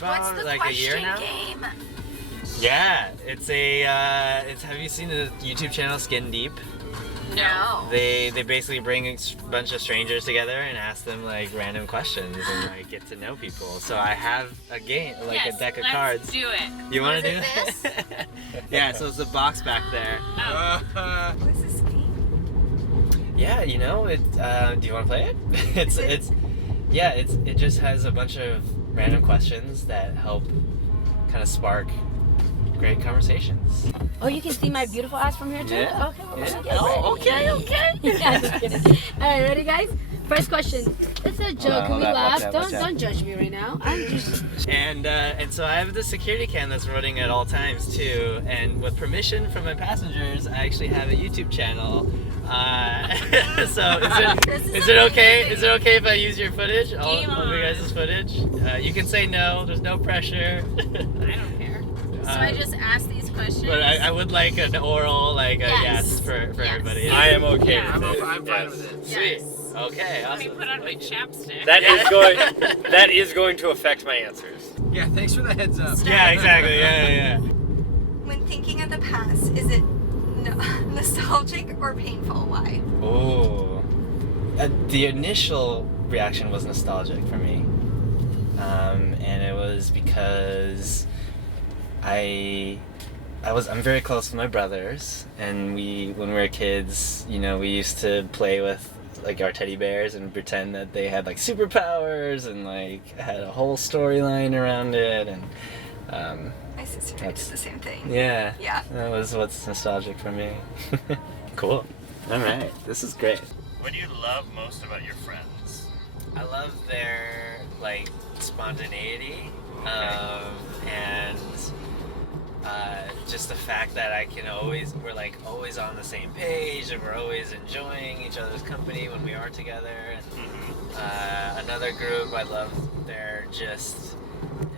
gosh, what's the like a year question now. game? Yeah, it's a. Have you seen the YouTube channel Skin Deep? No. They basically bring a bunch of strangers together and ask them like random questions and like get to know people. So I have a game, like Yes, a deck of let's cards. do it. You want to do Is it it? Yeah. So it's the box back there. What's this game? Yeah, you know it. Do you want to play it? It just has a bunch of random questions that help kind of spark great conversations. Oh, you can see my beautiful ass from here too? Yeah. Okay. Yeah. Oh, okay. Yeah, just kidding. Alright, ready guys? First question. It's a joke. Can we laugh? Don't judge me right now. I'm just And so I have the security cam that's running at all times too. And with permission from my passengers, I actually have a YouTube channel. So is it okay? Is it okay if I use your footage? All of your guys' footage? You can say no. There's no pressure. I don't care. So I just ask these questions. But I would like an oral, like a yes for everybody. I am okay Yeah. with it. I'm fine with it. Sweet. Yes. Okay. Let me Awesome. put on my chapstick. That is going to affect my answers. Yeah, thanks for the heads up. Yeah. Exactly. Yeah. When thinking of the past, is it nostalgic or painful? Why? Oh. The initial reaction was nostalgic for me, and it was because I'm very close with my brothers, and when we were kids, you know, we used to play with like our teddy bears and pretend that they had like superpowers and like had a whole storyline around it, and My sister and I did the same thing. yeah, Yeah. that was what's nostalgic for me. Cool. All right, this is great. What do you love most about your friends? I love their like spontaneity, and just the fact that we're like always on the same page, and we're always enjoying each other's company when we are together. And another group, I love their just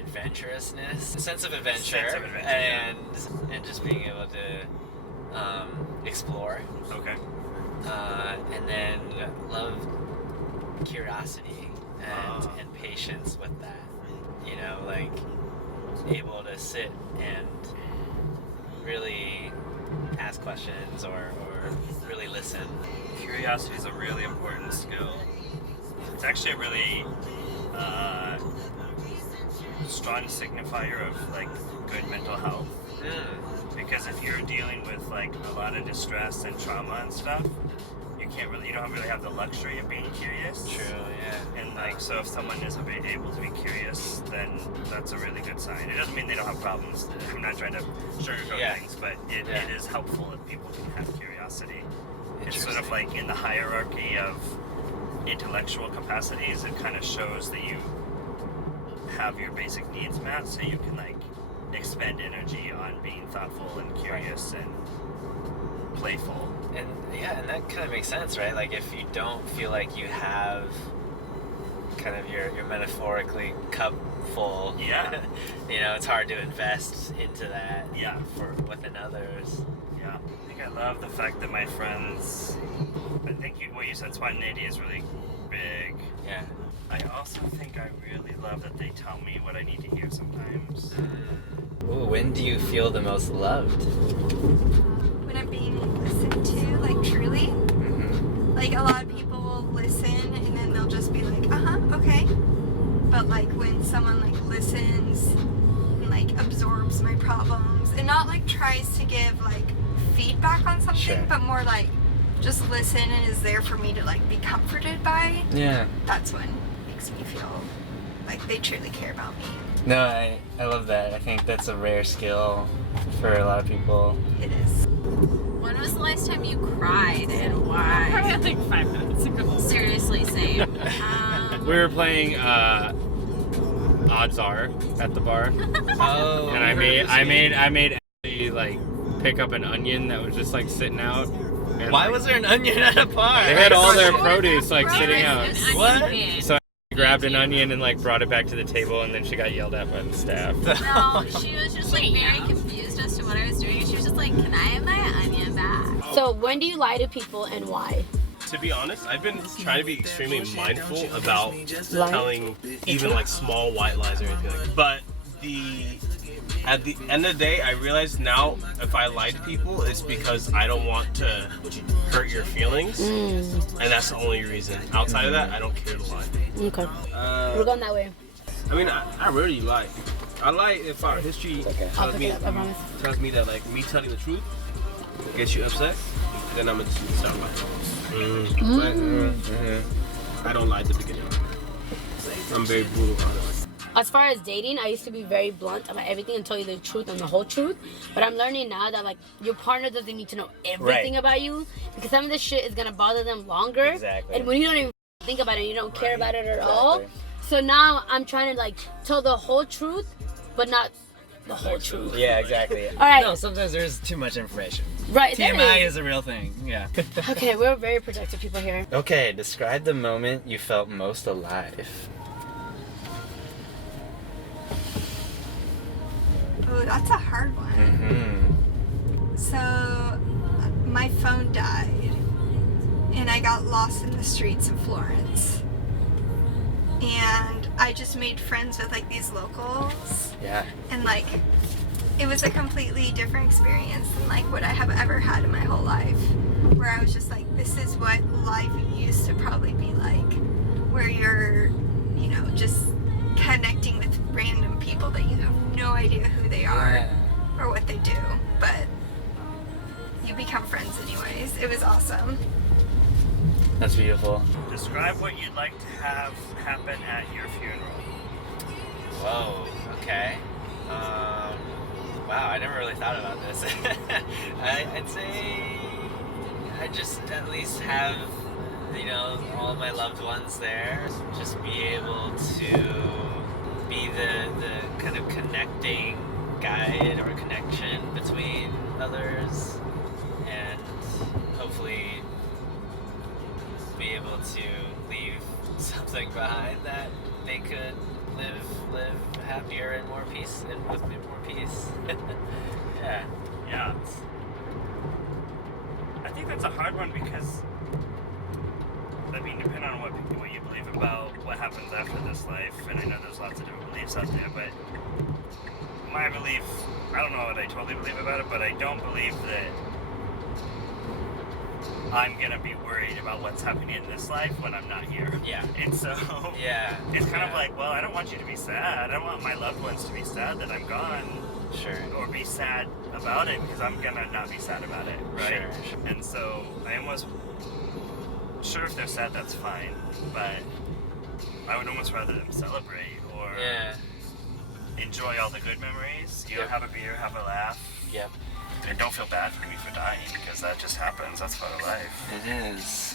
adventurousness, a sense of adventure, and just being able to explore. Okay. And then love curiosity and patience with that. You know, like able to sit and really ask questions or really listen. Curiosity is a really important skill. It's actually a really strong signifier of like good mental health. Because if you're dealing with like a lot of distress and trauma and stuff, you don't really have the luxury of being curious. True, yeah. And like, so if someone is able to be curious, then that's a really good sign. It doesn't mean they don't have problems. I'm not trying to sugarcoat things, but it is helpful if people can have curiosity. It's sort of like in the hierarchy of intellectual capacities, it kind of shows that you have your basic needs met, so you can like expend energy on being thoughtful and curious and playful. And that kind of makes sense, right? Like if you don't feel like you have kind of your metaphorically cup full, you know, it's hard to invest into that within others. Yeah, I think I love the fact that my friends, I think what you said, spontaneity is really big. Yeah. I also think I really love that they tell me what I need to hear sometimes. Ooh, when do you feel the most loved? When I'm being listened to, like truly. Like a lot of people will listen and then they'll just be like, okay. But like when someone like listens and like absorbs my problems and not like tries to give like feedback on something, but more like just listen and is there for me to like be comforted by. Yeah. That's when it makes me feel like they truly care about me. No, I love that. I think that's a rare skill for a lot of people. It is. When was the last time you cried and why? Probably like 5 minutes ago. Seriously, same. We were playing Odds Are at the bar, Oh. and I made Ashley like pick up an onion that was just like sitting out. And, Why was there an onion at a bar? They had all their produce like sitting out. What? So I grabbed an onion and like brought it back to the table, and then she got yelled at by the staff. No, she was just like very confused as to what I was doing. She was just like, "Can I have my onion back?" So when do you lie to people and why? to be honest, I've been trying to be extremely mindful about Lying? telling even like small white lies or anything like that. But at the end of the day, I realize now if I lie to people, it's because I don't want to hurt your feelings, and that's the only reason. Outside of that, I don't care to lie. Okay. We're going that way. I mean, I rarely lie. I lie if our history I'll pick it up, I promise. tells me that like me telling the truth gets you upset, then I'm gonna just start lying. But I don't lie at the beginning. I'm very brutal about it. As far as dating, I used to be very blunt about everything and tell you the truth and the whole truth. But I'm learning now that like your partner doesn't need to know everything about you, because some of this shit is gonna bother them longer. Exactly. And when you don't even think about it, you don't care about it at all. So now I'm trying to like tell the whole truth, but not the whole truth. Yeah, exactly. All right. No, sometimes there's too much information. Right. that TMI is a real thing. Yeah. Okay, we're very protective people here. Okay, describe the moment you felt most alive. Oh, that's a hard one. So, my phone died, and I got lost in the streets of Florence. And I just made friends with like these locals. Yeah. And like, it was a completely different experience than like what I have ever had in my whole life. Where I was just like, this is what life used to probably be like. Where you're, you know, just connecting with random people that you have no idea who they are or what they do. But you become friends anyways. It was awesome. That's beautiful. Describe what you'd like to have happen at your funeral. Whoa, okay. Wow, I never really thought about this. I'd say I'd just at least have, you know, all of my loved ones there. Just be able to be the kind of connecting guide or connection between others, and hopefully be able to leave something behind that they could live happier and more peace and with more peace. Yeah. I think that's a hard one because, I mean, depending on what you believe about what happens after this life, and I know there's lots of different beliefs out there, but my belief, I don't know what I totally believe about it, but I don't believe that I'm gonna be worried about what's happening in this life when I'm not here. Yeah. And so it's kind of Yeah. like, well, I don't want you to be sad. I don't want my loved ones to be sad that I'm gone. Sure. Or be sad about it, because I'm gonna not be sad about it, right? Sure. And so I almost, sure, if they're sad, that's fine, but I would almost rather them celebrate or enjoy all the good memories. You know, have a beer, have a laugh. Yep. And don't feel bad for me for dying, because that just happens. That's part of life. It is.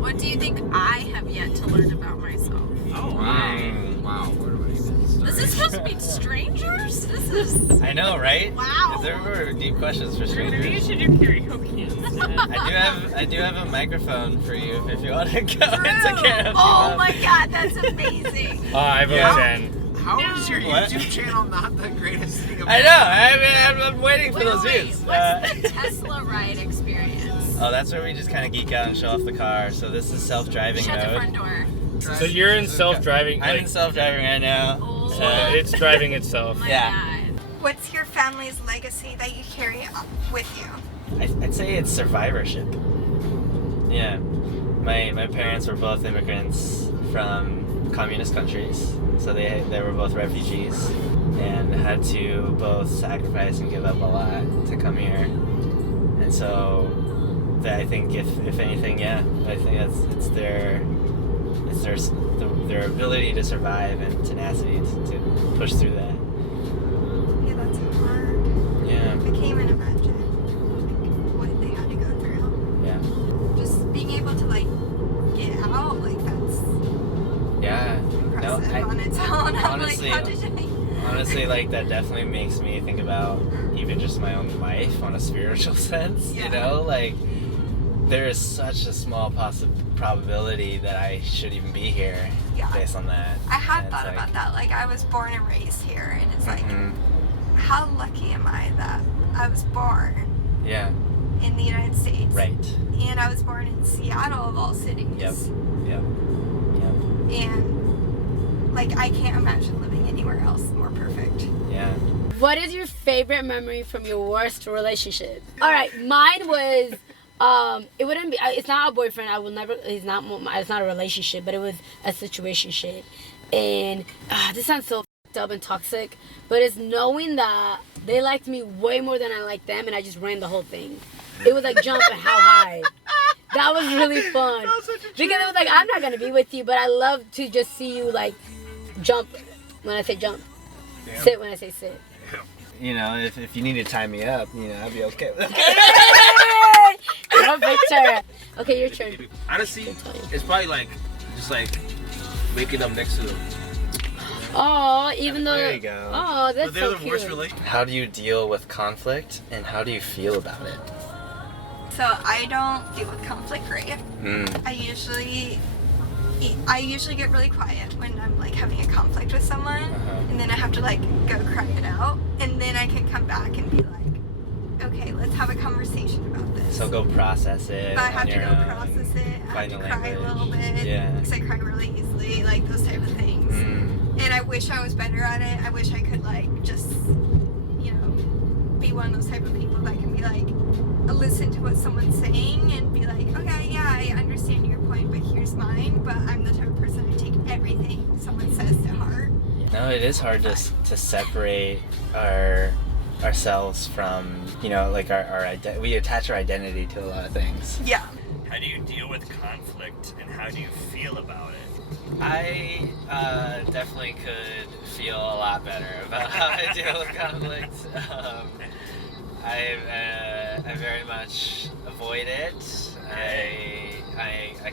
What do you think I have yet to learn about myself? Oh, wow. Wow, where do I even start? This is supposed to be strangers? This is... I know, right? Wow. There were deep questions for Maybe you strangers. should do karaoke instead. I do have a microphone for you if you want to go into karaoke. Oh my god, that's amazing. I vote Yeah. 10. How is your What? YouTube channel not the greatest thing about I know. I'm waiting for Wait, those wait, views. what's the Tesla ride experience? Oh, that's where we just kind of geek out and show off the car. So this is self-driving Shut the mode. front door. So you're in self-driving, I'm like, in self-driving right now. Oh, So it's driving itself. my Yeah. god. What's your family's legacy that you carry with you? I'd say it's survivorship. Yeah. My parents were both immigrants from communist countries, so they were both refugees and had to both sacrifice and give up a lot to come here. And so I think if anything, I think it's their ability to survive and tenacity to push through that. Yeah, that's hard. Yeah. I can't even imagine what they had to go through. Yeah. Just being able to like get out, like that's Yeah. impressive on its own. I'm honestly, like, how did I? Honestly, like that definitely makes me think about even just my own life on a spiritual sense. Yeah. You know, like there is such a small probability that I should even be here based on that. I had And it's thought like, about that. Like I was born and raised here, and it's like, mhm. how lucky am I that I was born? Yeah. in the United States. Right. And I was born in Seattle, of all cities. Yep. And, like, I can't imagine living anywhere else more perfect. Yeah. What is your favorite memory from your worst relationship? All right, mine was, it wouldn't be, it's not a boyfriend. I will never, it's not a relationship, but it was a situationship. And this sounds so f***ed up and toxic, but it's knowing that they liked me way more than I liked them, and I just ran the whole thing. It was like jumping how high. That was really fun. Because it was like, I'm not going to be with you, but I love to just see you, like, jump when I say jump. Damn. Sit when I say sit. You know, if you need to tie me up, you know, I'd be okay with that. No picture. Okay, your turn. Honestly, it's probably like, just like, waking up next to them. Oh, even though. There you go. Oh, that's But they're so the worst cute. relationship. How do you deal with conflict, and how do you feel about it? So I don't deal with conflict great. I usually get really quiet when I'm like having a conflict with someone, and then I have to like go cry it out, and then I can come back and be like, okay, let's have a conversation about this. So go process it. But I have on to your go own, process it. I have find to the cry a little language. bit Yeah. because I cry really easily, like those type of things. And I wish I was better at it. I wish I could like just, you know, be one of those type of people that can be like, listen to what someone's saying and be like, okay, yeah, I understand your point, but here's mine. But I'm the type of person to take everything someone says to heart. No, it is hard to separate ourselves from, you know, like we attach our identity to a lot of things. Yeah. How do you deal with conflict, and how do you feel about it? I definitely could feel a lot better about how I deal with conflict. I very much avoid it. I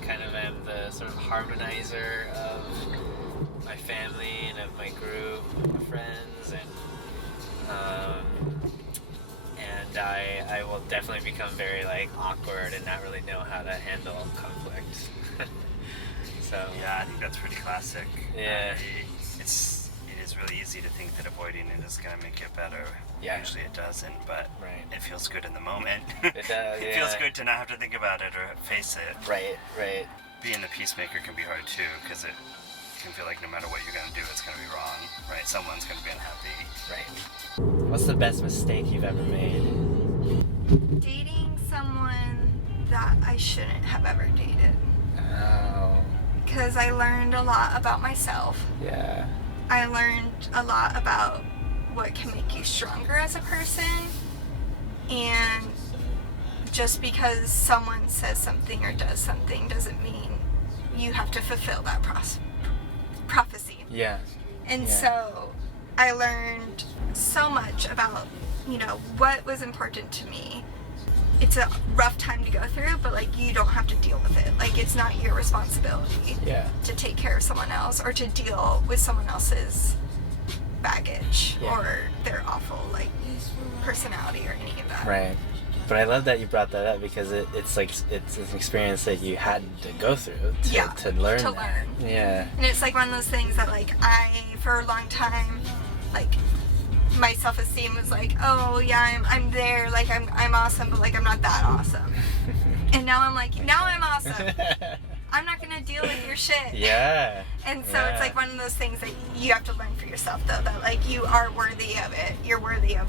kind of am the sort of harmonizer of my family and of my group of friends, and I will definitely become very like awkward and not really know how to handle conflict. So Yeah, I think that's pretty classic. Yeah. It is really easy to think that avoiding it is going to make it better. Yeah. Usually it doesn't, but Right. it feels good in the moment. It does, It feels yeah. good to not have to think about it or face it. Right. Being the peacemaker can be hard too, because it can feel like no matter what you're going to do, it's going to be wrong, right? Someone's going to be unhappy. Right. What's the best mistake you've ever made? Dating someone that I shouldn't have ever dated. Oh. Because I learned a lot about myself. Yeah. I learned a lot about what can make you stronger as a person. And just because someone says something or does something doesn't mean you have to fulfill that prophecy. Yeah. And Yeah. so I learned so much about, you know, what was important to me. It's a rough time to go through, but like you don't have to deal with it. Like it's not your responsibility to take care of someone else or to deal with someone else's baggage or their awful like personality or any of that. Right. But I love that you brought that up because it's like it's an experience that you had to go through to learn. To that. learn. Yeah. And it's like one of those things that like I for a long time like my self-esteem was like, oh yeah, I'm there, like I'm awesome, but like I'm not that awesome. And now I'm like, now I'm awesome. I'm not gonna deal with your shit. Yeah. And so it's like one of those things that you have to learn for yourself though, that like you are worthy of it. You're worthy of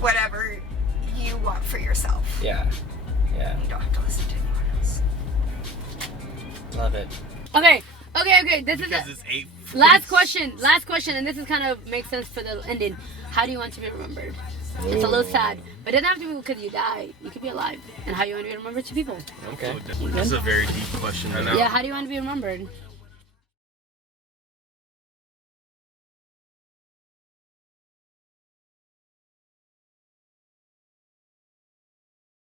whatever you want for yourself. Yeah. Yeah. You don't have to listen to anyone else. Love it. Okay. This Because is it's 8. last question, and this is kind of makes sense for the ending. How do you want to be remembered? It's a little sad, but it doesn't have to be because you die. You could be alive, and how you want to be remembered to people. Okay. This is a very deep question. Yeah, how do you want to be remembered?